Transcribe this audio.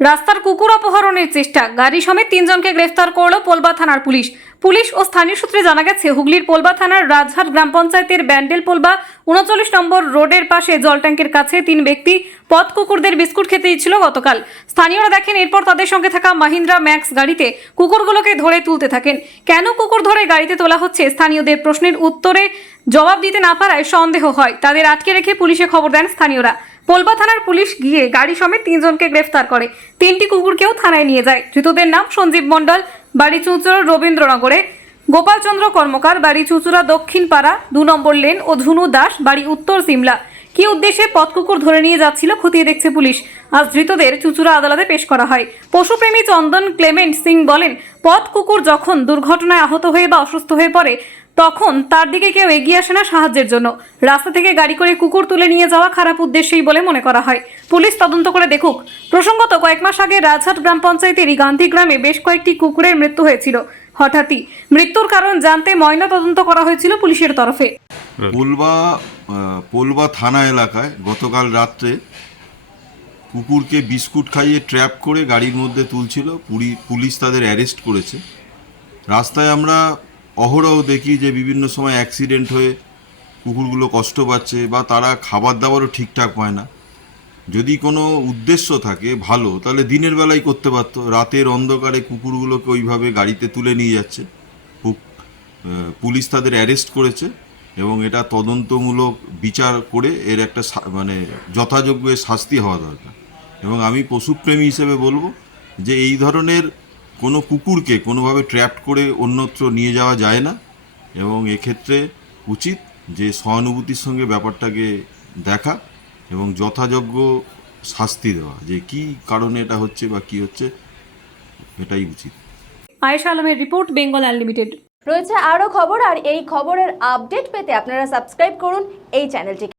রাস্তার কুকুর অপহরণের চেষ্টা। গাড়ি সমেত তিনজনকে গ্রেফতার করল পোলবা থানার পুলিশ। পুলিশ ও স্থানীয় সূত্রে জানা গেছে, হুগলির পোলবা থানার রাজহাট গ্রাম পঞ্চায়েতের ব্যান্ডেল পোলবা উনচল্লিশ নম্বর রোডের পাশে জল ট্যাঙ্কের কাছে তিন ব্যক্তি পথ কুকুরদের বিস্কুট খেতে দিচ্ছিল গতকাল। স্থানীয়রা দেখেন, এরপর তাদের সঙ্গে থাকা মাহিন্দ্রা ম্যাক্স গাড়িতে কুকুরগুলোকে ধরে তুলতে থাকেন। কেন কুকুর ধরে গাড়িতে তোলা হচ্ছে? স্থানীয়দের প্রশ্নের উত্তরে জবাব দিতে না পারায় সন্দেহ হয়। তাদের আটকে রেখে পুলিশে খবর দেন স্থানীয়রা। পোলবা থানার পুলিশ গিয়ে গাড়ি সমেত তিনজনকে গ্রেফতার করে। তিনটি কুকুরকেও থানায় নিয়ে যায়। ধৃতদের নাম সঞ্জীব মণ্ডল, বাড়ি চুঁচুড়া রবীন্দ্রনগরে। গোপালচন্দ্র কর্মকার, বাড়ি চুঁচুড়া দক্ষিণ পাড়া, দু নম্বর লেন ও ঝুনু দাস, বাড়ি উত্তর সিমলা। কি উদ্দেশ্যে পথ কুকুর ধরে নিয়ে যাচ্ছিল খতিয়ে দেখছে পুলিশ। আজ ধৃতদের চুঁচুড়া আদালতে পেশ করা হয়। পশুপ্রেমী চন্দন ক্লেমেন্ট সিং বলেন পথ কুকুর যখন দুর্ঘটনায় আহত হয়ে বা অসুস্থ হয়ে পড়ে তখন তার দিকে কেউ এগিয়ে আসে না সাহায্যের জন্য। রাস্তা থেকে গাড়ি করে কুকুর তুলে নিয়ে যাওয়া খারাপ উদ্দেশ্যেই বলে মনে করা হয়। পুলিশ তদন্ত করে দেখুক। প্রসঙ্গত, কয়েক মাস আগে রাজহাট গ্রাম পঞ্চায়েতেরই গান্ধী গ্রামে বেশ কয়েকটি কুকুরের মৃত্যু হয়েছিল। হঠাৎই মৃত্যুর কারণ জানতে ময়না তদন্ত করা হয়েছিল পুলিশের তরফে। পোলবা পোলবা থানা এলাকায় গতকাল রাত্রে কুকুরকে বিস্কুট খাইয়ে ট্র্যাপ করে গাড়ির মধ্যে তুলছিল। পুলিশ তাদের অ্যারেস্ট করেছে। রাস্তায় আমরা অহরহ দেখি যে বিভিন্ন সময় অ্যাক্সিডেন্ট হয়ে কুকুরগুলো কষ্ট পাচ্ছে বা তারা খাবার দাবারও ঠিকঠাক পায় না। যদি কোনো উদ্দেশ্য থাকে ভালো, তাহলে দিনের বেলায় করতে পারতো। রাতের অন্ধকারে কুকুরগুলোকে ওইভাবে গাড়িতে তুলে নিয়ে যাচ্ছে। পুলিশ তাদের অ্যারেস্ট করেছে এবং এটা তদন্তমূলক বিচার করে এর একটা মানে যথাযোগ্য শাস্তি হওয়া দরকার। এবং আমি পশুপ্রেমী হিসেবে বলব যে এই ধরনের কোনো কুকুরকে কোনোভাবে ট্র্যাপ করে অন্যত্র নিয়ে যাওয়া যায় না এবং এক্ষেত্রে উচিত যে সহানুভূতির সঙ্গে ব্যাপারটাকে দেখা এবং যথাযোগ্য শাস্তি দেওয়া যে কি কারণে এটা হচ্ছে বা কি হচ্ছে এটাই উচিত। আয়েশা আলমের রিপোর্ট বেঙ্গল আনলিমিটেড। রয়েছে আরও খবর আর এই খবরের আপডেট পেতে আপনারা সাবস্ক্রাইব করুন এই চ্যানেলটিকে।